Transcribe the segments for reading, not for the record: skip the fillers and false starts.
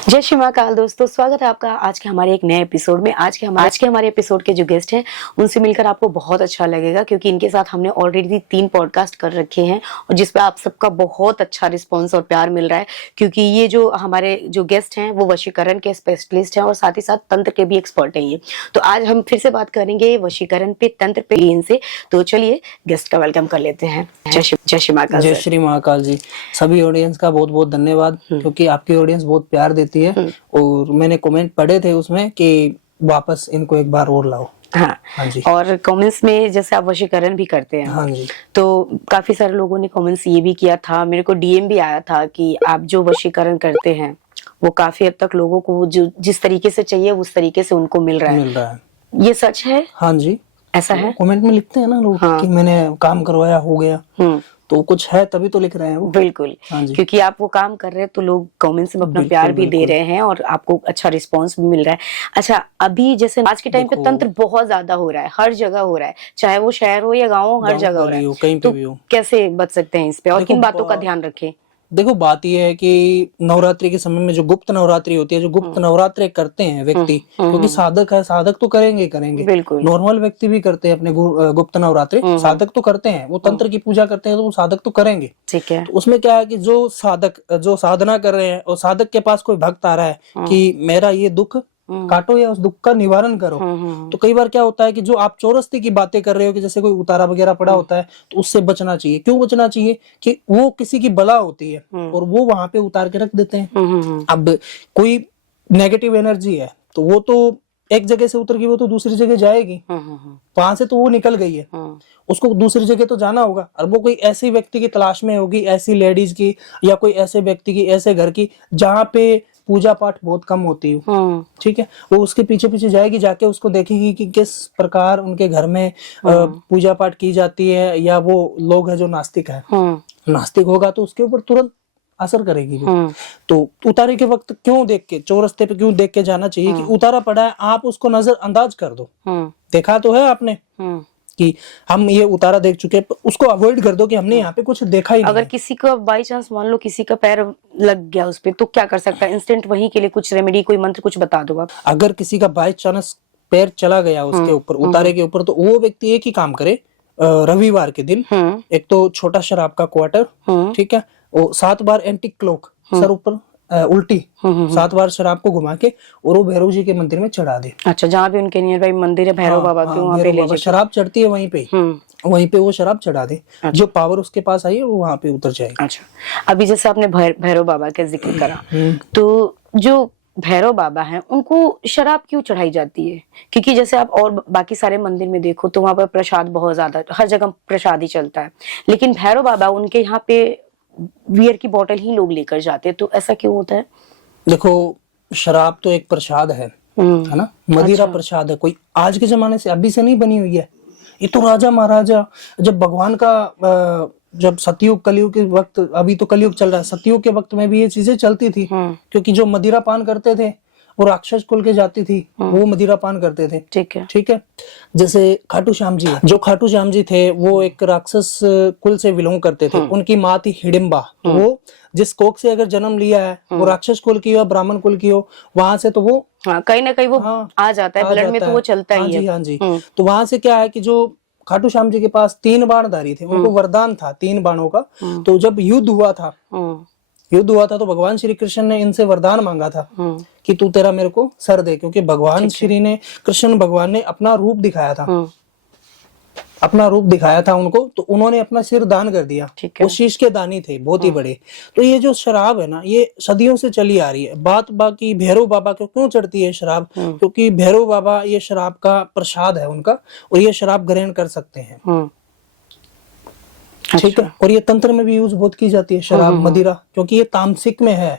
जय श्री महाकाल दोस्तों, स्वागत है आपका आज के हमारे एक नए एपिसोड में। आज के हमारे एपिसोड के जो गेस्ट हैं उनसे मिलकर आपको बहुत अच्छा लगेगा, क्योंकि इनके साथ हमने ऑलरेडी 3 पॉडकास्ट कर रखे हैं और जिसपे आप सबका बहुत अच्छा रिस्पांस और प्यार मिल रहा है, क्योंकि ये जो हमारे जो गेस्ट हैं वो वशीकरण के स्पेशलिस्ट हैं और साथ ही साथ तंत्र के भी एक्सपर्ट हैं ये। तो आज हम फिर से बात करेंगे वशीकरण पे, तंत्र पे इनसे। तो चलिए गेस्ट का वेलकम कर लेते हैं। जय श्री महाकाल। जय श्री महाकाल जी। सभी ऑडियंस का बहुत बहुत धन्यवाद, क्योंकि आपकी ऑडियंस बहुत प्यार देती है और मैंने कमेंट पढ़े थे उसमें कि वापस इनको एक बार और लाओ। हाँ जी। और कमेंट्स में जैसे आप वशीकरण भी करते हैं, हाँ जी, तो काफी सारे लोगों ने कमेंट्स ये भी किया था, मेरे को डीएम भी आया था कि आप जो वशीकरण करते हैं वो काफी हद तक लोगों को जो जिस तरीके से चाहिए उस तरीके से उनको मिल रहा है। ये सच है? हाँ जी, ऐसा है। कमेंट में लिखते हैं ना लोग कि मैंने काम करवाया हो गया, तो कुछ है तभी तो लिख रहे हैं वो। बिल्कुल। हाँ जी। क्योंकि आप वो काम कर रहे हैं तो लोग कमेंट्स में अपना प्यार भी दे रहे हैं और आपको अच्छा रिस्पांस भी मिल रहा है। अच्छा, अभी जैसे आज के टाइम पे तंत्र बहुत ज्यादा हो रहा है, हर जगह हो रहा है, चाहे वो शहर हो या गाँव हो, हर जगह हो रहा है। कहीं पे भी हो। कैसे बच सकते हैं इस पे और किन बातों का ध्यान रखें? देखो, बात यह है कि नवरात्रि के समय में जो गुप्त नवरात्रि होती है, जो गुप्त नवरात्रि करते हैं व्यक्ति, क्योंकि साधक है, साधक तो करेंगे। बिल्कुल। नॉर्मल व्यक्ति भी करते हैं अपने गुप्त नवरात्रि, साधक तो करते हैं, वो तंत्र की पूजा करते हैं तो वो साधक तो करेंगे। ठीक है। तो उसमें क्या है कि जो साधक जो साधना कर रहे हैं और साधक के पास कोई भक्त आ रहा है कि मेरा ये दुख काटो या उस दुख का निवारण करो, तो कई बार क्या होता है कि जो आप चौरस्ती की बातें कर रहे हो कि जैसे कोई उतारा वगैरह पड़ा होता है, तो उससे बचना चाहिए। क्यों बचना चाहिए? कि वो किसी की बला होती है और वो वहां पे उतार के रख देते हैं। अब कोई नेगेटिव एनर्जी है तो वो तो एक जगह से उतर गई, वो तो दूसरी जगह जाएगी। वहां से तो वो निकल गई है, उसको दूसरी जगह तो जाना होगा, और वो कोई ऐसी व्यक्ति की तलाश में होगी, ऐसी लेडीज की या कोई ऐसे व्यक्ति की, ऐसे घर की जहाँ पे पूजा पाठ बहुत कम होती है। ठीक है, वो उसके पीछे पीछे जाएगी, जाके उसको देखेगी कि किस प्रकार उनके घर में पूजा पाठ की जाती है, या वो लोग है जो नास्तिक है। नास्तिक होगा तो उसके ऊपर तुरंत असर करेगी वो। तो उतारे के वक्त क्यों देख के, चौरस्ते पे क्यों देख के जाना चाहिए कि उतारा पड़ा है, आप उसको नजरअंदाज कर दो। देखा तो है आपने कि हम ये उतारा देख चुके हैं, उसको अवॉइड कर दो कि हमने यहाँ पे कुछ देखा ही नहीं। अगर किसी का बाई चांस मान लो किसी का पैर लग गया उस पे, तो क्या कर सकता है? इंस्टेंट वहीं के लिए कुछ रेमेडी, कोई मंत्र कुछ बता दो आप। अगर किसी का बाई चांस पैर चला गया उसके ऊपर, उतारे के ऊपर, तो वो व्यक्ति एक ही काम करे, रविवार के दिन एक तो छोटा शराब का क्वार्टर, ठीक है, वो 7 बार एंटी क्लॉक सर ऊपर उल्टी 7 बार शराब को घुमा के और वो भैरव जी के मंदिर में चढ़ा दे। अच्छा, जहाँ भी उनके नियर बाई मंदिर है भैरव बाबा के, वहाँ पे ले जाके शराब चढ़ती है वहीं पे वो शराब चढ़ा दे। अच्छा। जो पावर उसके पास आई है वो वहाँ पे उतर जाएगी। अच्छा, अभी जैसे आपने भैरव बाबा का जिक्र करा, तो जो भैरव बाबा हैं उनको शराब क्यों चढ़ाई जाती है? क्योंकि जैसे आप और बाकी सारे मंदिर में देखो तो वहां पर प्रसाद बहुत ज्यादा, हर जगह प्रसाद ही चलता है, लेकिन भैरव बाबा उनके यहाँ पे बियर की बोतल ही लोग लेकर जाते हैं, तो ऐसा क्यों होता है? देखो, शराब तो एक प्रसाद है ना, मदिरा प्रसाद है, कोई आज के जमाने से अभी से नहीं बनी हुई है। ये तो राजा महाराजा जब भगवान का जब सतयुग कलयुग के वक्त, अभी तो कलयुग चल रहा है, सतयुग के वक्त में भी ये चीजें चलती थी। क्योंकि जो मदिरा पान करते थे वो राक्षस कुल के जाति थी, वो मदिरा पान करते थे। ठीक है। जैसे खाटू श्याम जी, जो खाटू श्याम जी थे वो एक राक्षस कुल से बिलोंग करते थे। उनकी माँ थी हिडिंबा, तो वो जिस कोख से अगर जन्म लिया है, वो राक्षस कुल की हो, ब्राह्मण कुल की हो, वहां से तो वो कहीं ना कहीं वो आ जाता है ब्लड में, तो वो चलता ही है। हाँ जी। तो वहां से क्या है कि जो खाटू श्याम जी के पास 3 बाणधारी थे, उनको वरदान था 3 बाणों का। तो जब युद्ध हुआ था तो भगवान श्री कृष्ण ने इनसे वरदान मांगा था कि तू तेरा मेरे को सर दे, क्योंकि भगवान श्री ने, कृष्ण भगवान ने अपना रूप दिखाया था उनको, तो उन्होंने अपना सिर दान कर दिया। वो शीश के दानी थे, बहुत ही बड़े। तो ये जो शराब है ना, ये सदियों से चली आ रही है। बात बाकी भैरव बाबा को क्यों चढ़ती है शराब? क्योंकि भैरव बाबा ये शराब का प्रसाद है उनका, और ये शराब ग्रहण कर सकते हैं। ठीक है। और ये तंत्र में भी यूज बहुत की जाती है शराब, मदिरा, क्योंकि ये तामसिक में है।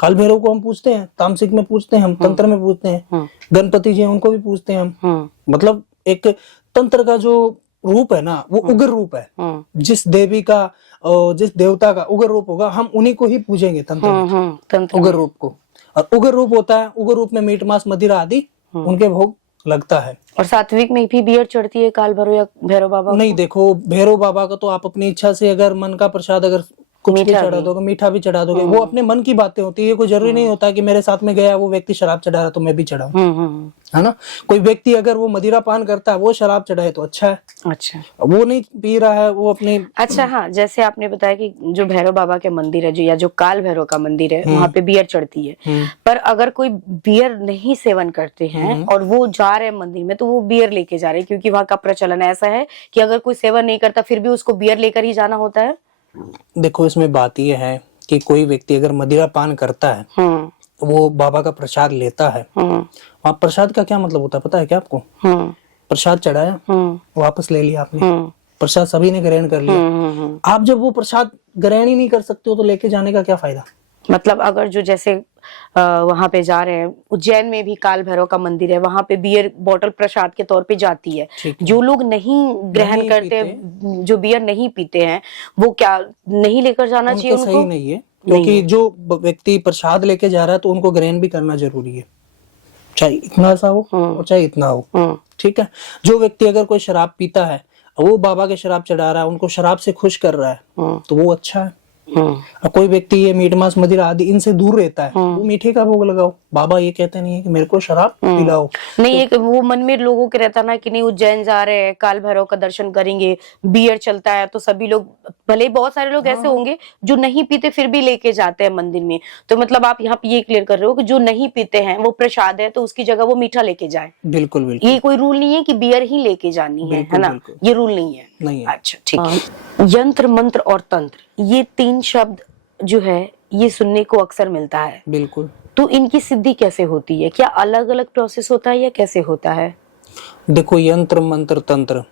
काल भैरव को हम पूछते हैं, तामसिक में पूछते हैं हम, तंत्र में पूछते हैं। गणपति जी उनको भी पूछते हैं हम। मतलब एक तंत्र का जो रूप है ना, वो उग्र रूप है। जिस देवी का, जिस देवता का उग्र रूप होगा, हम उन्हीं को ही पूजेंगे तंत्र उग्र रूप को। और उग्र रूप होता है, उग्र रूप में मीट मांस मदिरा आदि उनके भोग लगता है। और सात्विक में भी बियर चढ़ती है काल भैरव या भैरव बाबा? नहीं, देखो, भैरव बाबा का तो आप अपनी इच्छा से, अगर मन का प्रसाद अगर कुछ भी चढ़ा दोगे, मीठा भी चढ़ा दोगे, वो अपने मन की बातें होती है। कोई जरूरी नहीं होता कि मेरे साथ में गया वो व्यक्ति शराब चढ़ा रहा तो मैं भी चढ़ाऊं, है ना। कोई व्यक्ति अगर वो मदिरा पान करता है, वो शराब चढ़ाए तो अच्छा है। अच्छा, वो नहीं पी रहा है, वो अपने। अच्छा, हाँ, जैसे आपने बताया कि जो भैरव बाबा के मंदिर है, जो या जो काल भैरव का मंदिर है, वहाँ पे बियर चढ़ती है। पर अगर कोई बियर नहीं सेवन करते हैं और वो जा रहे हैं मंदिर में, तो वो बियर लेके जा रहे हैं, क्योंकि वहाँ का प्रचलन ऐसा है कि अगर कोई सेवन नहीं करता फिर भी उसको बियर लेकर ही जाना होता है। देखो, इसमें बात यह है कि कोई व्यक्ति अगर मदिरा पान करता है, वो बाबा का प्रसाद लेता है, वहाँ प्रसाद का क्या मतलब होता है पता है क्या आपको? प्रसाद चढ़ाया, वापस ले लिया आपने, प्रसाद सभी ने ग्रहण कर लिया। आप जब वो प्रसाद ग्रहण ही नहीं कर सकते हो तो लेके जाने का क्या फायदा? मतलब अगर जो जैसे वहां पे जा रहे हैं, उज्जैन में भी काल भैरव का मंदिर है, वहां पे बियर बोतल प्रसाद के तौर पे जाती है। जो लोग नहीं ग्रहण करते, जो बियर नहीं पीते हैं, वो क्या नहीं लेकर जाना चाहिए उनको? सही नहीं है, क्योंकि जो व्यक्ति प्रसाद लेके जा रहा है तो उनको ग्रहण भी करना जरूरी है, चाहे इतना सा हो और चाहे इतना हो, ठीक है। जो व्यक्ति अगर कोई शराब पीता है, वो बाबा के शराब चढ़ा रहा है, उनको शराब से खुश कर रहा है, तो वो अच्छा है। और कोई व्यक्ति ये मीट मांस मदिरा आदि इनसे दूर रहता है, वो मीठे का भोग लगाओ। बाबा ये कहते नहीं है कि मेरे को शराब पिलाओ। नहीं, एक वो मन में लोगों के रहता ना कि नहीं, उज्जैन जा रहे हैं, काल भैरव का दर्शन करेंगे, बियर चलता है, तो सभी लोग, भले बहुत सारे लोग ऐसे होंगे जो नहीं पीते फिर भी लेके जाते हैं मंदिर में। तो मतलब आप यहाँ पे ये क्लियर कर रहे हो कि जो नहीं पीते हैं वो प्रसाद है, तो उसकी जगह वो मीठा लेके जाए। बिल्कुल बिल्कुल, ये कोई रूल नहीं है कि बियर ही लेके जानी है ना, ये रूल नहीं है। नहीं है। अच्छा, ठीक है। यंत्र, मंत्र और तंत्र, ये 3 शब्द जो है ये सुनने को अक्सर मिलता है। बिल्कुल। तो इनकी सिद्धि कैसे होती है? क्या अलग अलग प्रोसेस होता है या कैसे होता है? देखो, यंत्र, मंत्र, तंत्र,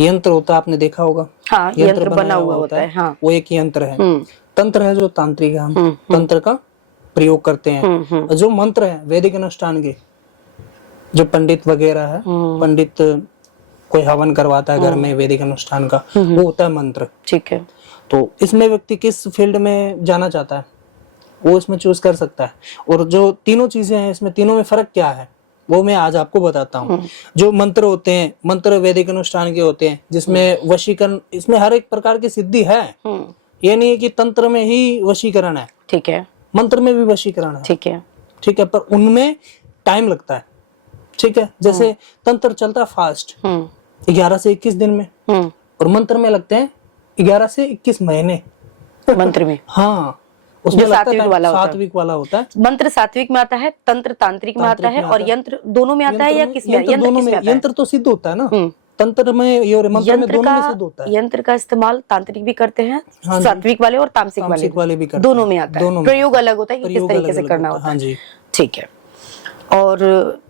यंत्र होता है, आपने देखा होगा। हाँ, यंत्र बना हुआ होता है। हाँ, वो एक यंत्र है। तंत्र है जो तांत्रिक है, हम तंत्र का प्रयोग करते हैं। जो मंत्र है वैदिक अनुष्ठान के, जो पंडित वगैरह है, पंडित कोई हवन करवाता है घर में वैदिक अनुष्ठान का, वो होता है मंत्र। ठीक है। तो इसमें व्यक्ति किस फील्ड में जाना चाहता है वो इसमें चूज कर सकता है। और जो तीनों चीजें हैं, इसमें तीनों में फर्क क्या है वो मैं आज आपको बताता हूँ। जो मंत्र होते हैं, मंत्र वैदिक अनुष्ठान के होते हैं, जिसमें वशीकरण, इसमें हर एक प्रकार की सिद्धि है। ये नहीं है कि तंत्र में ही वशीकरण है, ठीक है, मंत्र में भी वशीकरण है, ठीक है, ठीक है, पर उनमें टाइम लगता है, ठीक है। जैसे तंत्र चलता है फास्ट 11 से 21 दिन में, और मंत्र में लगते हैं 11 से 21 महीने मंत्र में। हाँ, उसमें सात्विक वाला होता है। मंत्र सात्विक में आता है, तंत्र तांत्रिक में आता है, और यंत्र दोनों में आता है या किस में? दोनों में। यंत्र तो सिद्ध होता है ना, तंत्र में और मंत्र में, दोनों में सिद्ध होता है। यंत्र का इस्तेमाल तांत्रिक भी करते हैं, सात्विक वाले और तामसिक वाले भी करते हैं। दोनों में आता है, प्रयोग अलग होता है कि किस तरीके से करना होता है। ठीक है। और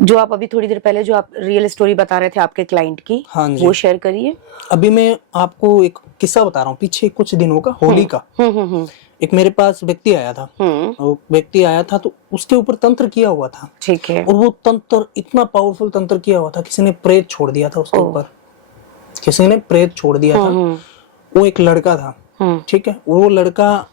जो आप अभी थोड़ी देर पहले जो आप रियल स्टोरी बता रहे थे आपके क्लाइंट की, वो शेयर करिए। अभी मैं आपको एक किस्सा बता रहा हूँ, पीछे कुछ दिनों का, होली का। एक मेरे पास व्यक्ति आया था, वो व्यक्ति आया था तो उसके ऊपर तंत्र किया हुआ था, ठीक है। और वो तंत्र इतना पावरफुल तंत्र किया हुआ था, किसी ने प्रेत छोड़ दिया था उसके ऊपर, किसी ने प्रेत छोड़ दिया था। वो एक लड़का था, ठीक है। वो लड़का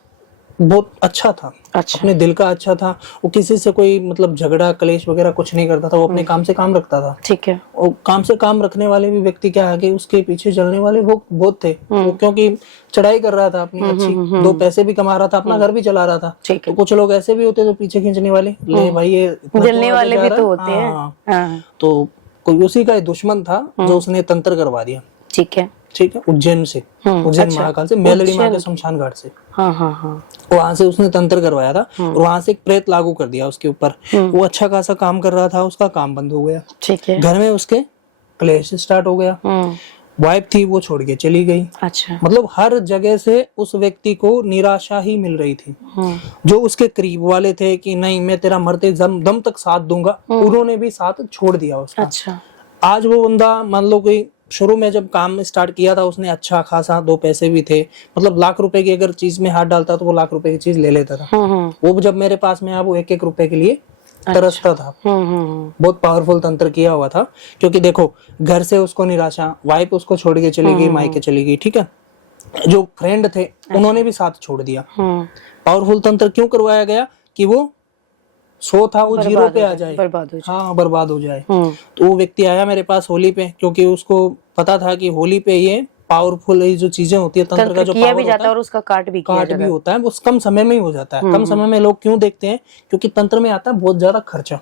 बहुत अच्छा था, अपने दिल का अच्छा था। वो किसी से कोई मतलब झगड़ा कलेश वगैरह कुछ नहीं करता था, वो अपने काम से काम रखता था, ठीक है। और काम से काम रखने वाले भी व्यक्ति क्या है कि उसके पीछे चलने वाले वो बहुत थे, वो क्योंकि चढ़ाई कर रहा था अपनी अच्छी, 2 पैसे भी कमा रहा था, अपना घर भी चला रहा था। तो कुछ लोग ऐसे भी होते जो पीछे खींचने वाले, ले भाई ये जलने वाले भी तो होते हैं। तो कोई उसी का दुश्मन था जो उसने तंत्र करवा दिया, ठीक है, ठीक है। उज्जैन से, उज्जैन महाकाल से, मेलड़ी माँ के शमशान घाट से, वहां से उसने तंत्र करवाया था, और वहां से एक प्रेत लागू कर दिया उसके ऊपर। वो अच्छा खासा काम कर रहा था, उसका काम बंद हो गया, ठीक है। घर में उसके क्लेश स्टार्ट हो गया, वाइफ थी वो छोड़ के चली गई। अच्छा, मतलब हर जगह से उस व्यक्ति को निराशा ही मिल रही थी। जो उसके करीब वाले थे कि नहीं मैं तेरा मरते दम तक साथ दूंगा, उन्होंने भी साथ छोड़ दिया उसका। अच्छा, आज वो बंदा मान लो कोई शुरू में जब काम स्टार्ट किया था उसने अच्छा खासा 2 पैसे भी थे, मतलब लाख रुपए की अगर चीज में हाथ डालता तो वो लाख रुपए की चीज ले लेता था। वो जब मेरे पास में आया वो 1-1 रुपए के लिए तरसता था। बहुत पावरफुल तंत्र किया हुआ था, क्योंकि देखो घर से उसको निराशा, वाइफ उसको छोड़ के चली गई, मायके चली गई, ठीक है। जो फ्रेंड थे उन्होंने भी साथ छोड़ दिया। पावरफुल तंत्र क्यों करवाया गया कि वो 100 था वो 0 पे आ जाए, बर्बाद हो जाए। हाँ, बर्बाद हो जाए। तो वो व्यक्ति आया मेरे पास होली पे, क्योंकि उसको पता था कि होली पे ये पावरफुल ये जो चीजें होती है, तंत्र का जो किया पावर भी जाता होता है है, और उसका काट भी होता है, वो कम समय में ही हो जाता है। कम समय में लोग क्यों देखते हैं? क्योंकि तंत्र में आता है बहुत ज्यादा खर्चा।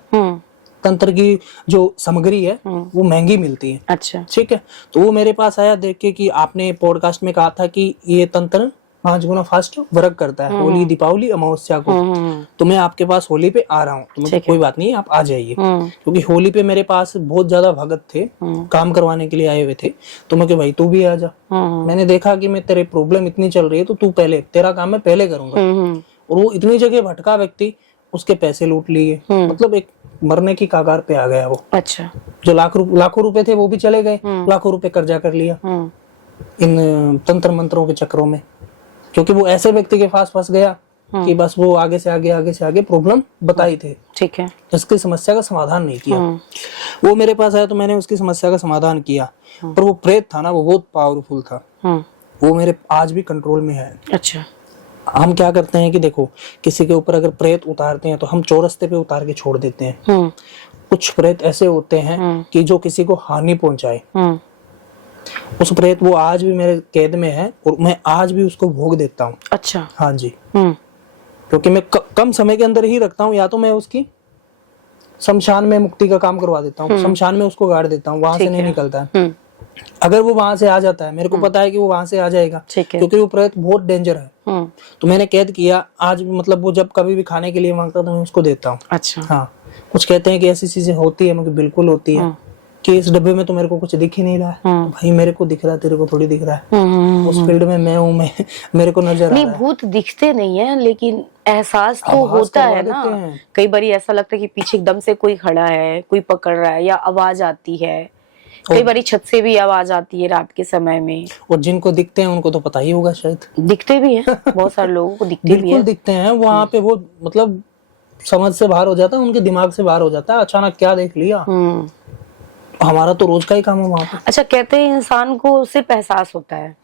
तंत्र की जो सामग्री है वो महंगी मिलती है। अच्छा, ठीक है। तो वो मेरे पास आया देख के कि आपने पॉडकास्ट में कहा था कि ये तंत्र 5 गुना फास्ट वर्क करता है होली, दीपावली, अमावस्या को। तो मैं आपके पास होली पे आ रहा हूँ, तो मुझे कोई बात नहीं, आप आ जाइए। क्योंकि होली पे मेरे पास बहुत ज्यादा भगत थे, काम करवाने के लिए आए हुए थे। तो मैं भाई तू भी आ जा। मैंने देखा कि मैं तेरे प्रॉब्लम इतनी चल रही है, तो तू पहले, तेरा काम मैं पहले करूंगा। और वो इतनी जगह भटका व्यक्ति, उसके पैसे लूट लिए, मतलब एक मरने की कगार पे आ गया वो। अच्छा, जो लाखों रुपए थे वो भी चले गए, लाखों रुपए कर्जा कर लिया इन तंत्र मंत्रों के चक्रों में। क्योंकि वो ऐसे व्यक्ति के पास फंस गया कि बस वो आगे से आगे प्रॉब्लम बताई थे, ठीक है, उसकी समस्या का समाधान नहीं किया। वो मेरे पास आया तो मैंने उसकी समस्या का समाधान किया। पर वो प्रेत था ना, वो बहुत पावरफुल था। वो मेरे आज भी कंट्रोल में है। अच्छा, हम क्या करते हैं कि देखो, किसी के ऊपर अगर प्रेत उतारते हैं तो हम चौरस्ते पे उतार के छोड़ देते हैं। कुछ प्रेत ऐसे होते हैं कि जो किसी को हानि पहुंचाए। उस प्रेत, वो आज भी मेरे कैद में है और मैं आज भी उसको भोग देता हूँ। अच्छा, हाँ जी। क्योंकि मैं कम समय के अंदर ही रखता हूँ, या तो मैं उसकी शमशान में मुक्ति का काम करवा देता हूँ, शमशान में उसको गाड़ देता हूँ, वहां से नहीं निकलता है। अगर वो वहां से आ जाता है, मेरे को पता है कि वो वहां से आ जाएगा, क्योंकि वो प्रेत बहुत डेंजर है। तो मैंने कैद किया आज, मतलब वो जब कभी भी खाने के लिए मांगता तो मैं उसको देता हूँ। अच्छा, हाँ। कुछ कहते हैं कि ऐसी चीजें होती है, मगर बिल्कुल होती है कि इस डब्बे में तो मेरे को कुछ दिख ही नहीं रहा है। तो भाई मेरे को दिख रहा है, तेरे को थोड़ी दिख रहा है। उस फील्ड में मैं हूँ, मैं मेरे को नजर आ रहा है। नहीं, भूत दिखते नहीं है, लेकिन एहसास तो होता है ना। कई बार ऐसा लगता है कि पीछे एकदम से कोई खड़ा है, कोई पकड़ रहा है, या आवाज आती है। कई बार छत से भी आवाज आती है रात के समय में। और जिनको दिखते हैं उनको तो पता ही होगा शायद। दिखते भी हैं, बहुत सारे लोगों को दिखते भी है। बिल्कुल दिखते हैं। वहाँ पे वो मतलब समझ से बाहर हो जाता है, उनके दिमाग से बाहर हो जाता है। अचानक क्या देख लिया। हमारा तो रोज का ही काम है वहाँ पे। अच्छा, कहते हैं इंसान को सिर्फ एहसास होता है,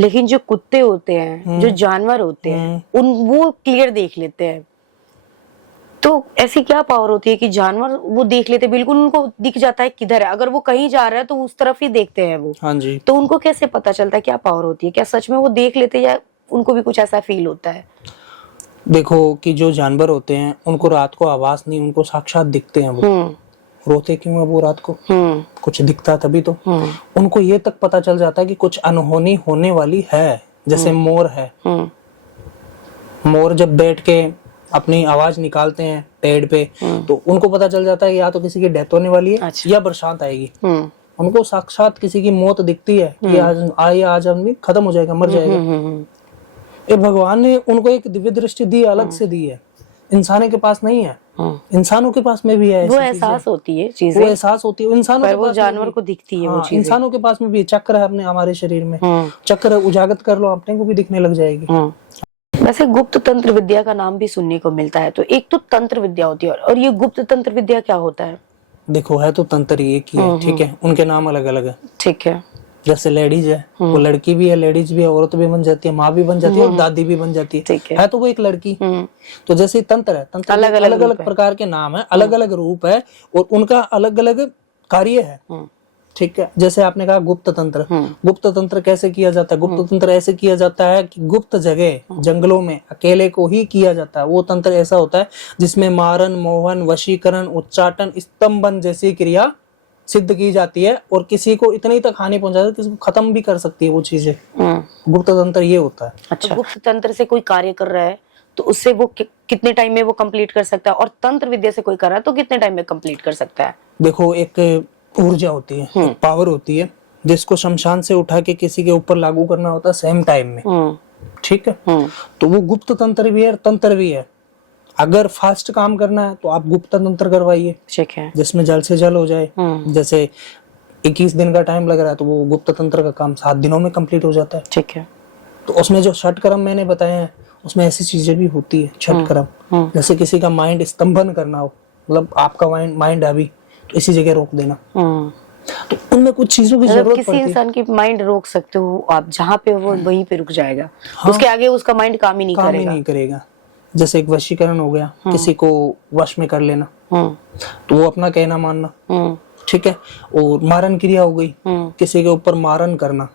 लेकिन जो कुत्ते होते हैं, जो जानवर होते हैं, वो क्लियर देख लेते हैं। तो ऐसी क्या पावर होती है कि जानवर वो देख लेते, बिल्कुल उनको दिख जाता है किधर है। अगर वो कहीं जा रहा है तो उस तरफ ही देखते हैं वो। हाँ जी। तो उनको कैसे पता चलता है, क्या पावर होती है? क्या सच में वो देख लेते, या उनको भी कुछ ऐसा फील होता है? देखो कि जो जानवर होते हैं उनको रात को आवाज नहीं, उनको साक्षात दिखते हैं। वो रोते क्यों है वो रात को? कुछ दिखता तभी तो। उनको ये तक पता चल जाता है कि कुछ अनहोनी होने वाली है। जैसे मोर है, मोर जब बैठ के अपनी आवाज निकालते हैं पेड़ पे, तो उनको पता चल जाता है कि या तो किसी की डेथ होने वाली है, या बरसात आएगी। उनको साक्षात किसी की मौत दिखती है कि आज आदमी खत्म हो जाएगा, मर जाएगा। ये भगवान ने उनको एक दिव्य दृष्टि दी, अलग से दी है। इंसानों के पास नहीं है। इंसानों के पास में भी है, वो एहसास होती है चीजें, वो एहसास होती है इंसानों के पास, वो जानवर को दिखती है वो चीजें। इंसानों के पास में भी चक्र है अपने, हमारे शरीर में चक्र उजागर कर लो, अपने को भी दिखने लग जाएगी। वैसे गुप्त तंत्र विद्या का नाम भी सुनने को मिलता है, तो एक तो तंत्र विद्या होती है, और ये गुप्त तंत्र विद्या क्या होता है? देखो, है तो तंत्र ही एक ही है, ठीक है। उनके नाम अलग अलग है, ठीक है। जैसे लेडीज है, वो लड़की भी है, लेडीज भी है, औरत भी बन जाती है, माँ भी बन जाती है, और दादी भी बन जाती है तो वो एक लड़की। तो जैसे तंत्र है, तंत्र अलग अलग प्रकार के नाम है, अलग अलग रूप है, और उनका अलग अलग कार्य है। ठीक है। जैसे आपने कहा गुप्त तंत्र, गुप्त तंत्र कैसे किया जाता है? गुप्त तंत्र ऐसे किया जाता है कि गुप्त जगह, जंगलों में अकेले को ही किया जाता है। वो तंत्र ऐसा होता है जिसमें मारन, मोहन, वशीकरण, उच्चाटन, स्तंभन जैसी क्रिया सिद्ध की जाती है, और किसी को इतनी तक हानि पहुंचा जाती है, किसी को खत्म भी कर सकती है वो चीजें। गुप्त तंत्र ये होता है। अच्छा, गुप्त तंत्र से कोई कार्य कर रहा है तो उससे वो कितने टाइम में वो कंप्लीट कर सकता है, और तंत्र विद्या से कोई कर रहा है तो कितने टाइम में कंप्लीट कर सकता है? देखो, एक ऊर्जा होती है, एक पावर होती है, जिसको शमशान से उठा के किसी के ऊपर लागू करना होता है सेम टाइम में। ठीक है। तो वो गुप्त तंत्र भी है, तंत्र भी है। अगर फास्ट काम करना है तो आप गुप्त तंत्र करवाइए, ठीक है, जिसमें जल्द से जल्द हो जाए। जैसे 21 दिन का टाइम लग रहा है, तो वो गुप्त तंत्र का काम 7 दिनों में कंप्लीट हो जाता है। ठीक है। तो उसमें जो छठ कर्म मैंने बताए हैं, उसमें ऐसी चीजें भी होती है छठ कर्म। जैसे किसी का माइंड स्तंभन करना हो, मतलब आपका माइंड अभी तो इसी जगह रोक देना, तो उनमें कुछ चीजों की जरूरत पड़ती है। किसी इंसान की माइंड रोक सकते हो आप, जहाँ पे वो वहीं पे रुक जाएगा। उसके आगे उसका माइंड काम ही नहीं करेगा। जैसे एक वशीकरण हो गया, किसी को वश में कर लेना, तो वो अपना कहना मानना, ठीक है, और मारन क्रिया हो गई, किसी के ऊपर मारन करना,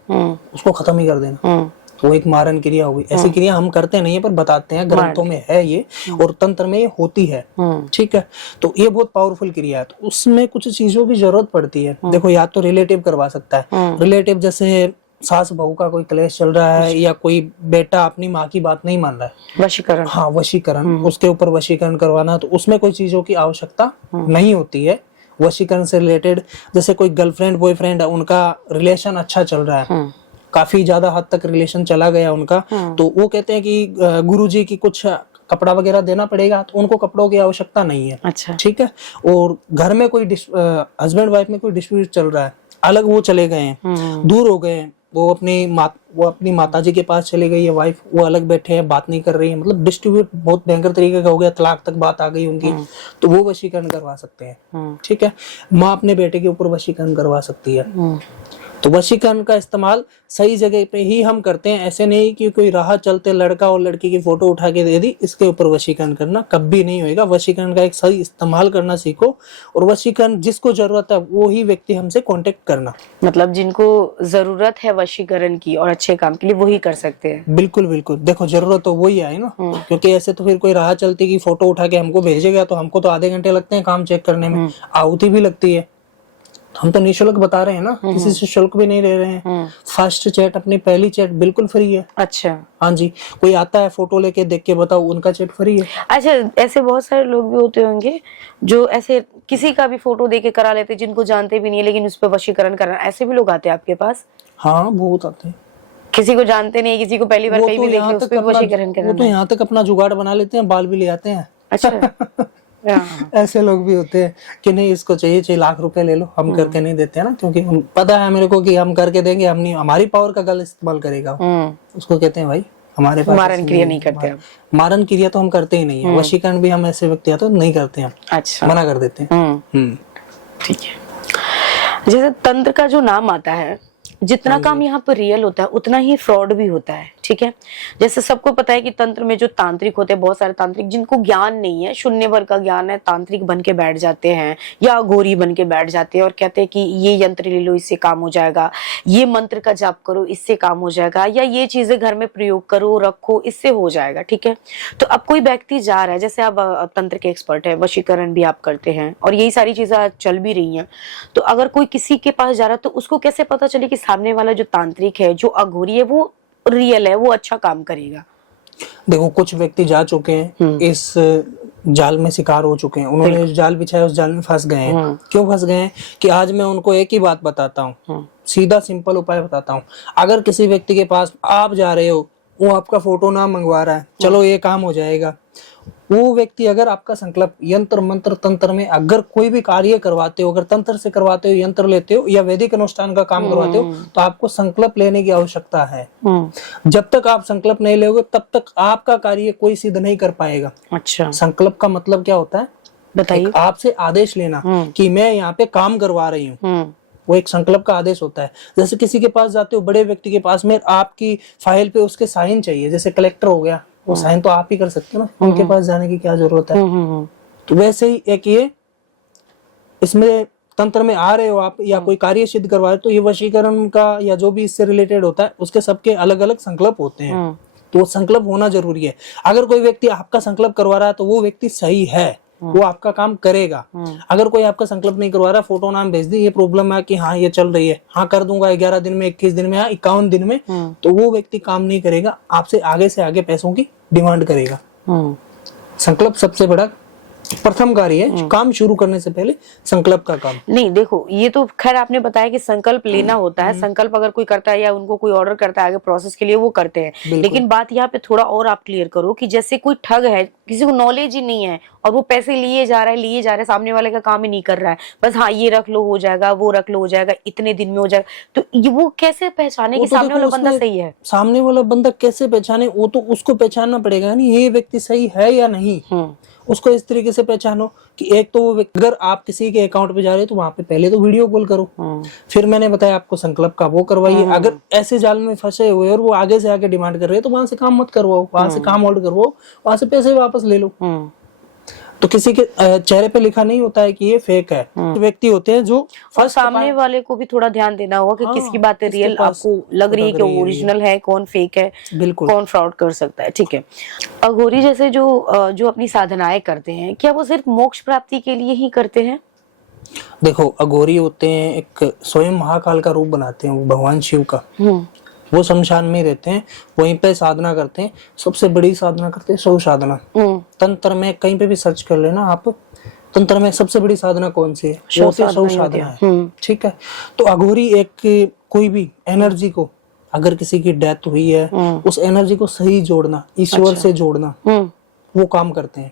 उसको खत्म ही कर देना, वो एक मारन क्रिया हो गई। ऐसी क्रिया हम करते नहीं है पर बताते हैं, ग्रंथों में है ये और तंत्र में ये होती है, ठीक है। तो ये बहुत पावरफुल क्रिया है, तो उसमें कुछ चीजों की जरूरत पड़ती है। देखो, या तो रिलेटिव करवा सकता है, रिलेटिव जैसे सास बहू का कोई क्लेश चल रहा है या कोई बेटा अपनी माँ की बात नहीं मान रहा है, वशीकरण, हाँ वशीकरण, उसके ऊपर वशीकरण करवाना, तो उसमें कोई चीजों की आवश्यकता नहीं होती है। वशीकरण से रिलेटेड जैसे कोई गर्लफ्रेंड बॉयफ्रेंड है, उनका रिलेशन अच्छा चल रहा है, काफी ज्यादा हद तक रिलेशन चला गया उनका, तो वो कहते हैं कि गुरुजी की कुछ कपड़ा वगैरह देना पड़ेगा, तो उनको कपड़ों की आवश्यकता नहीं है। अच्छा, ठीक है। और घर में कोई हस्बैंड वाइफ में कोई डिस्प्यूट चल रहा है, अलग वो चले गए हैं, दूर हो गए हैं, वो अपनी माताजी के पास चली गई है वाइफ, वो अलग बैठे हैं, बात नहीं कर रही है, मतलब डिस्ट्रीब्यूट बहुत भयंकर तरीके का हो गया, तलाक तक बात आ गई उनकी, तो वो वशीकरण करवा सकते हैं, ठीक है। माँ अपने बेटे के ऊपर वशीकरण करवा सकती है। तो वशीकरण का इस्तेमाल सही जगह पे ही हम करते हैं, ऐसे नहीं कि कोई राह चलते लड़का और लड़की की फोटो उठा के दे दी, इसके ऊपर वशीकरण करना कभी नहीं होएगा। वशीकरण का एक सही इस्तेमाल करना सीखो, और वशीकरण जिसको जरूरत है वो ही व्यक्ति हमसे कांटेक्ट करना। मतलब जिनको जरूरत है वशीकरण की और अच्छे काम के लिए वही कर सकते हैं। बिल्कुल बिल्कुल, देखो जरूरत तो वही है ना, क्योंकि ऐसे तो फिर कोई राह चलती की फोटो उठा के हमको भेजेगा तो हमको तो आधे घंटे लगते हैं काम चेक करने में, आहुति भी लगती है। हम तो निःशुल्क बता रहे हैं ना, किसी से शुल्क भी नहीं ले रहे हैं। फर्स्ट चैट, अपनी पहली चैट बिल्कुल फ्री है। अच्छा, हाँ जी। कोई आता है फोटो लेके देख के बताओ, उनका चैट फ्री है। अच्छा, ऐसे बहुत सारे लोग भी होते होंगे जो ऐसे किसी का भी फोटो देके करा लेते, जिनको जानते भी नहीं है, लेकिन उस पर वशीकरण करना, ऐसे भी लोग आते हैं आपके पास? हाँ, बहुत आते हैं। किसी को जानते नहीं, किसी को पहली बार कहीं भी देख लिया, उस पे वशीकरण करना। वो तो यहाँ तक अपना जुगाड़ बना लेते हैं, बाल भी ले आते हैं। अच्छा ऐसे लोग भी होते हैं कि नहीं, इसको चाहिए लाख रुपए ले लो, हम करके नहीं देते हैं ना, क्योंकि पता है मेरे को कि हम करके देंगे, हम नहीं, हमारी पावर का गलत इस्तेमाल करेगा, उसको कहते हैं भाई हमारे पास मारन क्रिया नहीं करते। मारन क्रिया तो हम करते ही नहीं है, वशीकरण भी हम ऐसे व्यक्ति आते नहीं करते हैं। अच्छा, मना कर देते हैं। ठीक है। जैसे तंत्र का जो नाम आता है, जितना काम यहाँ पर रियल होता है उतना ही फ्रॉड भी होता है, ठीक है। जैसे सबको पता है कि तंत्र में जो तांत्रिक होते हैं, बहुत सारे तांत्रिक जिनको ज्ञान नहीं है, शून्य भर का ज्ञान है, तांत्रिक बन के बैठ जाते हैं या अघोरी बन के बैठ जाते हैं और कहते हैं कि ये यंत्र ले लो, इससे काम हो जाएगा, ये मंत्र का जाप करो, इससे काम हो जाएगा, या ये चीजें घर में प्रयोग करो, रखो, इससे हो जाएगा, ठीक है। तो अब कोई व्यक्ति जा रहा है, जैसे आप तंत्र के एक्सपर्ट है, वशीकरण भी आप करते हैं और यही सारी चीजें चल भी रही हैं, तो अगर कोई किसी के पास जा रहा है तो उसको कैसे पता चले कि सामने वाला जो तांत्रिक है, जो अघोरी है, वो रियल है, वो अच्छा काम करेगा? देखो, कुछ व्यक्ति जा चुके हैं, इस जाल में शिकार हो चुके हैं, उन्होंने जो जाल बिछाया उस जाल में फंस गए हैं। क्यों फंस गए हैं? कि आज मैं उनको एक ही बात बताता हूँ, सीधा सिंपल उपाय बताता हूँ। अगर किसी व्यक्ति के पास आप जा रहे हो, वो आपका फोटो ना मंगवा रहा है, चलो ये काम हो जाएगा, वो व्यक्ति अगर आपका संकल्प यंत्र मंत्र तंत्र में अगर कोई भी कार्य करवाते हो, अगर तंत्र से करवाते हो, यंत्र लेते हो या वैदिक अनुष्ठान का काम करवाते हो, तो आपको संकल्प लेने की आवश्यकता है। जब तक आप संकल्प नहीं लोगे तब तक आपका कार्य कोई सिद्ध नहीं कर पाएगा। अच्छा, संकल्प का मतलब क्या होता है बताइए? आपसे आदेश लेना कि मैं यहाँ पे काम करवा रही हूँ, वो एक संकल्प का आदेश होता है। जैसे किसी के पास जाते हो, बड़े व्यक्ति के पास में, आपकी फाइल पे उसके साइन चाहिए, जैसे कलेक्टर हो गया, वो साइन तो आप ही कर सकते हो ना, उनके पास जाने की क्या जरूरत है। तो वैसे ही एक ये इसमें तंत्र में आ रहे हो आप या कोई कार्य सिद्ध करवा रहे हो, तो ये वशीकरण का या जो भी इससे रिलेटेड होता है उसके सबके अलग अलग संकल्प होते हैं, तो वो संकल्प होना जरूरी है। अगर कोई व्यक्ति आपका संकल्प करवा रहा है तो वो व्यक्ति सही है, वो आपका काम करेगा। अगर कोई आपका संकल्प नहीं करवा रहा, फोटो नाम भेज दी, ये प्रॉब्लम है कि हाँ ये चल रही है, हाँ कर दूंगा 11 दिन में, 21 दिन में, हाँ 51 दिन में, तो वो व्यक्ति काम नहीं करेगा, आपसे आगे से आगे पैसों की डिमांड करेगा। संकल्प सबसे बड़ा प्रथम कार्य है, काम शुरू करने से पहले संकल्प का काम। नहीं, देखो ये तो खैर आपने बताया कि संकल्प लेना होता है, संकल्प अगर कोई करता है या उनको कोई ऑर्डर करता है आगे प्रोसेस के लिए, वो करते हैं। लेकिन बात यहाँ पे थोड़ा और आप क्लियर करो कि जैसे कोई ठग है, किसी को नॉलेज ही नहीं है और वो पैसे लिए जा रहा है, सामने वाले का काम ही नहीं कर रहा है, बस हाँ ये रख लो हो जाएगा, वो रख लो हो जाएगा, इतने दिन में हो जाएगा, तो ये वो कैसे पहचाने कि सामने वाला बंदा सही है? सामने वाला बंदा कैसे पहचाने? वो तो उसको पहचानना पड़ेगा, यानी ये व्यक्ति सही है या नहीं, उसको इस तरीके से पहचानो कि एक तो वो अगर आप किसी के अकाउंट पे जा रहे हो तो वहां पे पहले तो वीडियो कॉल करो, फिर मैंने बताया आपको संकल्प का वो करवाइए। अगर ऐसे जाल में फंसे हुए और वो आगे से आगे डिमांड कर रहे हैं तो वहां से काम मत करवाओ, वहां से काम होल्ड करवाओ, वहां से पैसे वापस ले लो। तो किसी के चेहरे पे लिखा नहीं होता है कि ये फेक है। व्यक्ति होते हैं जो और सामने वाले को भी थोड़ा ध्यान देना होगा कि किसकी बातें रियल आपको लग रही है कि ओरिजिनल है, कौन फेक है, बिल्कुल कौन फ्रॉड कर सकता है। ठीक है, अघोरी जैसे जो अपनी साधनाएं करते हैं, क्या वो सिर्फ मोक्ष प्राप्ति के लिए ही करते हैं? देखो, अघोरी होते हैं एक स्वयं महाकाल का रूप बनाते हैं, वो भगवान शिव का। वो शमशान में रहते हैं, वहीं पे साधना करते हैं। सबसे बड़ी साधना करते हैं शव साधना। तंत्र में कहीं पे भी सर्च कर लेना आप, तंत्र में सबसे बड़ी साधना कौन सी है? शव साधना है। ठीक है, तो अघोरी एक कोई भी एनर्जी को, अगर किसी की डेथ हुई है, उस एनर्जी को सही जोड़ना, ईश्वर से जोड़ना, वो काम करते हैं।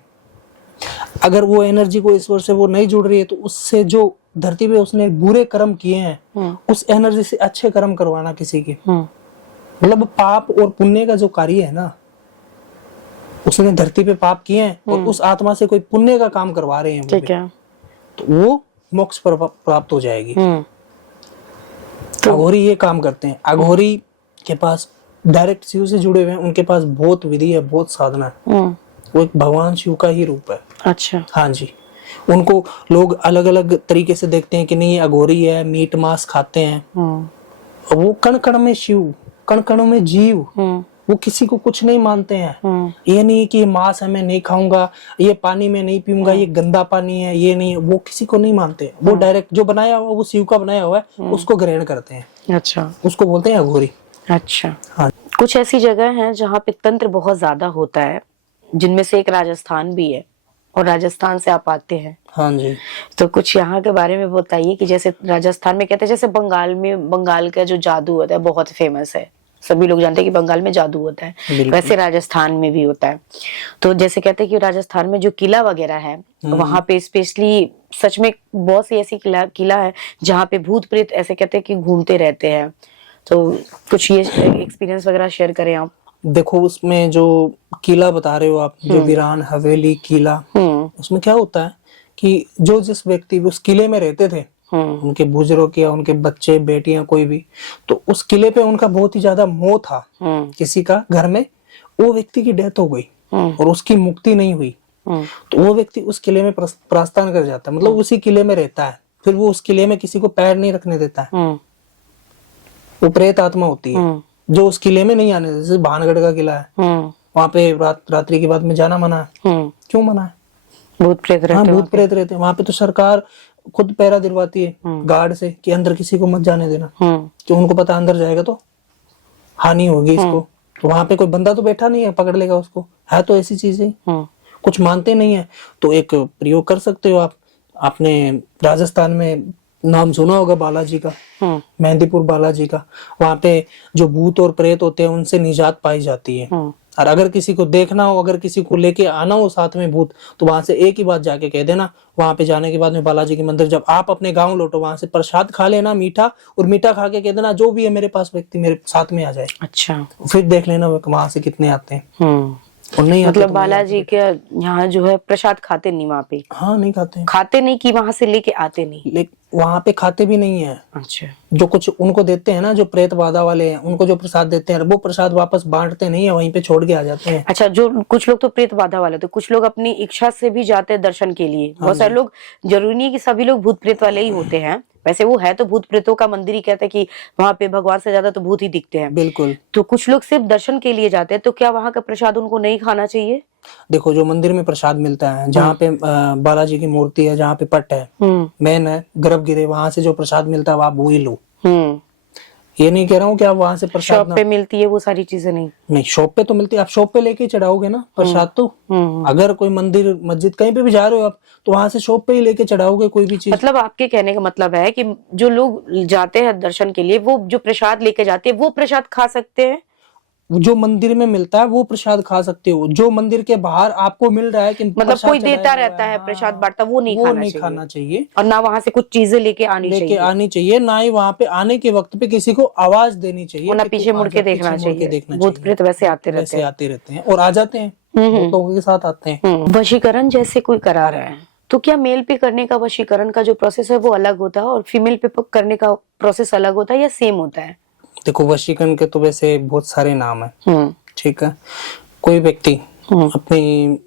अगर वो एनर्जी को ईश्वर से वो नहीं जुड़ रही है, तो उससे जो धरती पे उसने बुरे कर्म किए हैं, उस एनर्जी से अच्छे कर्म करवाना किसी के। मतलब पाप और पुण्य का जो कार्य है ना, उसने धरती पे पाप किए हैं और उस आत्मा से कोई पुण्य का काम करवा रहे हैं, ठीक है, तो वो मोक्ष प्राप्त हो जाएगी। अघोरी ये काम करते हैं। अघोरी के पास डायरेक्ट शिव से जुड़े हुए हैं, उनके पास बहुत विधि है, बहुत साधना है। वो एक भगवान शिव का ही रूप है। अच्छा, हाँ जी। उनको लोग अलग अलग तरीके से देखते हैं कि नहीं ये अघोरी है, मीट मांस खाते हैं। वो कण कण में शिव, कण कणों में जीव। वो किसी को कुछ नहीं मानते हैं। ये नहीं कि ये मांस है मैं नहीं खाऊंगा, ये पानी में नहीं पीऊंगा, ये गंदा पानी है, ये नहीं, वो किसी को नहीं मानते। वो डायरेक्ट जो बनाया हुआ, वो शिव का बनाया हुआ है, उसको ग्रहण करते हैं। अच्छा, उसको बोलते हैं अघोरी। अच्छा। हाँ। कुछ ऐसी जगह हैं जहाँ पे तंत्र बहुत ज्यादा होता है, जिनमें से एक राजस्थान भी है, और राजस्थान से आप आते हैं। हाँ जी। तो कुछ यहाँ के बारे में बताइए कि जैसे राजस्थान में कहते हैं, जैसे बंगाल में, बंगाल का जो जादू होता है बहुत फेमस है, सभी लोग जानते हैं कि बंगाल में जादू होता है, वैसे राजस्थान में भी होता है। तो जैसे कहते हैं कि राजस्थान में जो किला वगैरह है, वहां पे स्पेशली सच में बहुत सी ऐसी किला है जहाँ पे भूत प्रेत ऐसे कहते हैं कि घूमते रहते हैं। तो कुछ ये एक्सपीरियंस वगैरह शेयर करें आप। देखो, उसमें जो किला बता रहे हो आप, जो वीरान हवेली किला, उसमें क्या होता है कि जो जिस व्यक्ति उस किले में रहते थे, उनके बुजुर्ग या उनके बच्चे बेटियां कोई भी, तो उस किले पे उनका बहुत ही ज्यादा मोह था। किसी का घर में वो व्यक्ति की डेथ हो गई और उसकी मुक्ति नहीं हुई, तो वो व्यक्ति उस किले में प्रस्थान कर जाता है, मतलब उसी किले में रहता है। फिर वो उस किले में किसी को पैर नहीं रखने देता है। वो प्रेत आत्मा होती है जो उस किले में नहीं आने देती। जैसे भानगढ़ का किला है, वहाँ पे रात्रि के बाद में जाना मना है। क्यों मना है? भूत प्रेत रहते हैं। हाँ, भूत प्रेत रहते हैं वहाँ पे। तो सरकार खुद पहरा दिलवाती है गार्ड से कि अंदर किसी को मत जाने देना, कि उनको पता अंदर जाएगा तो हानि होगी इसको। तो वहाँ पे कोई बंदा तो बैठा नहीं है पकड़ लेगा उसको, है तो ऐसी चीजें कुछ मानते नहीं है। तो एक प्रयोग कर सकते हो आप। आपने राजस्थान में नाम सुना होगा बालाजी का, मेहंदीपुर बालाजी का। वहाँ पे जो भूत और प्रेत होते हैं उनसे निजात पाई जाती है। और अगर किसी को देखना हो, अगर किसी को लेके आना हो साथ में भूत, तो वहां से एक ही बात जाके कह देना। वहां पे जाने के बाद में बालाजी के मंदिर जब आप अपने गांव लौटो, वहां से प्रसाद खा लेना मीठा, और मीठा खा के कह देना जो भी है मेरे पास व्यक्ति मेरे साथ में आ जाए। अच्छा, फिर देख लेना वहां से कितने आते हैं। और नहीं मतलब बालाजी के यहाँ जो है प्रसाद खाते नहीं वहाँ पे? हाँ, नहीं खाते। खाते नहीं कि वहां से लेके आते नहीं? वहां पे खाते भी नहीं है। अच्छा। जो कुछ उनको देते हैं ना, जो प्रेत बाधा वाले हैं, उनको जो प्रसाद देते हैं, वो प्रसाद वापस बांटते नहीं है, वहीं पे छोड़ के आ जाते हैं। अच्छा, जो कुछ लोग तो प्रेत बाधा वाले, तो कुछ लोग अपनी इच्छा से भी जाते हैं दर्शन के लिए। बहुत सारे लोग, जरूरी नहीं कि सभी लोग भूत प्रेत वाले ही होते हैं, वैसे वो है तो भूत प्रेतों का मंदिर ही कहते हैं कि वहां पे भगवान से ज्यादा तो भूत ही दिखते हैं। बिल्कुल। तो कुछ लोग सिर्फ दर्शन के लिए जाते हैं, तो क्या वहां का प्रसाद उनको नहीं खाना चाहिए? देखो, जो मंदिर में प्रसाद मिलता है, जहाँ पे बालाजी की मूर्ति है, जहाँ पे पट है, मेन है गर्भगृह, वहां से जो प्रसाद मिलता है वो आप वो ही लो। ये नहीं कह रहा हूँ कि आप वहां से प्रसाद शॉप पे मिलती है वो सारी चीजें नहीं शॉप पे तो मिलती है, आप शॉप पे लेके चढ़ाओगे ना प्रसाद। तो अगर कोई मंदिर मस्जिद कहीं पे भी जा रहे हो आप, तो वहां से शॉप पे ही लेके चढ़ाओगे कोई भी चीज। मतलब आपके कहने का मतलब है कि जो लोग जाते हैं दर्शन के लिए, वो जो प्रसाद लेके जाते हैं वो प्रसाद खा सकते हैं? जो मंदिर में मिलता है वो प्रसाद खा सकते हो। जो मंदिर के बाहर आपको मिल रहा है कि मतलब कोई देता रहता है प्रसाद बांटता, वो नहीं खाना चाहिए। और ना वहां से कुछ चीजें लेके आनी चाहिए, ना ही वहां पे आने के वक्त पे किसी को आवाज देनी चाहिए, ना पीछे मुड़ के देखना चाहिए। भूत प्रेत वैसे आते रहते हैं और आ जाते हैं, लोगों के साथ आते हैं। वशीकरण जैसे कोई करा रहा है, तो क्या मेल पे करने का वशीकरण का जो प्रोसेस है वो अलग होता है और फीमेल पे करने का प्रोसेस अलग होता है या सेम होता है? देखो, वशीकरण के तो वैसे बहुत सारे नाम है। ठीक है, कोई व्यक्ति अपनी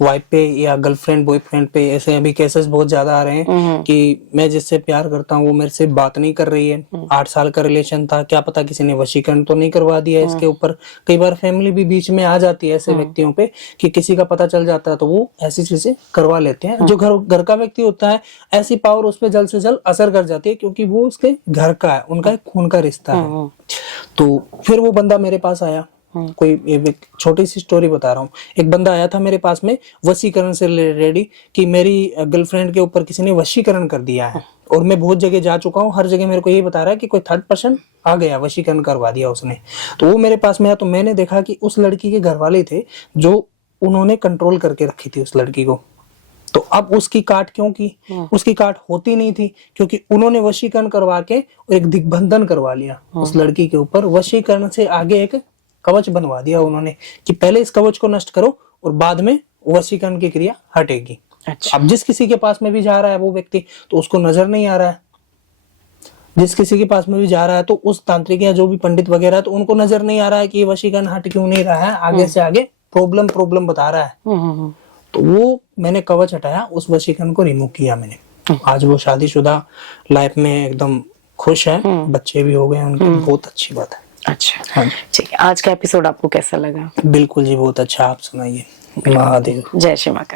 वाइफ पे या गर्लफ्रेंड बॉयफ्रेंड पे, ऐसे अभी केसेस बहुत ज्यादा आ रहे हैं कि मैं जिससे प्यार करता हूँ वो मेरे से बात नहीं कर रही है। 8 साल का रिलेशन था, क्या पता किसी ने वशीकरण तो नहीं करवा दिया इसके ऊपर। कई बार फैमिली भी बीच में आ जाती है ऐसे व्यक्तियों पे कि किसी का पता चल जाता है तो वो ऐसी चीजें करवा लेते हैं। जो घर का व्यक्ति होता है, ऐसी पावर उस पर जल्द से जल्द असर कर जाती है क्योंकि वो उसके घर का है, उनका एक खून का रिश्ता है। तो फिर वो बंदा मेरे पास आया, कोई ये छोटी सी स्टोरी बता रहा हूँ। एक बंदा आया था मेरे पास में वशीकरण से रिलेटेड कि मेरी गर्लफ्रेंड के ऊपर किसी ने वशीकरण कर दिया है, और मैं बहुत जगह जा चुका हूँ, हर जगह मेरे को यही बता रहा है कि कोई थर्ड पर्सन आ गया, वशीकरण करवा दिया उसने। तो वो मेरे पास में आया तो मैंने देखा कि उस लड़की के घर वाले थे जो उन्होंने कंट्रोल करके रखी थी उस लड़की को। तो अब उसकी काट क्यों की? उसकी काट होती नहीं थी क्योंकि उन्होंने वशीकरण करवा के एक दिग्बंधन करवा लिया उस लड़की के ऊपर। वशीकरण से आगे एक कवच बनवा दिया उन्होंने कि पहले इस कवच को नष्ट करो और बाद में वशीकरण की क्रिया हटेगी। अच्छा। अब जिस किसी के पास में भी जा रहा है वो व्यक्ति, तो उसको नजर नहीं आ रहा है। जिस किसी के पास में भी जा रहा है तो उस तांत्रिक या जो भी पंडित वगैरह, तो उनको नजर नहीं आ रहा है कि ये वशीकरण हट क्यों नहीं रहा है, आगे से आगे प्रॉब्लम बता रहा है। तो वो मैंने कवच हटाया, उस वशीकरण को रिमूव किया मैंने। आज वो शादीशुदा लाइफ में एकदम खुश है, बच्चे भी हो गए उनके, बहुत अच्छी बात है। अच्छा, हाँ ठीक है। आज का एपिसोड आपको कैसा लगा? बिल्कुल जी, बहुत अच्छा। आप सुनाइए। महादेव। जय श्री महाकाल।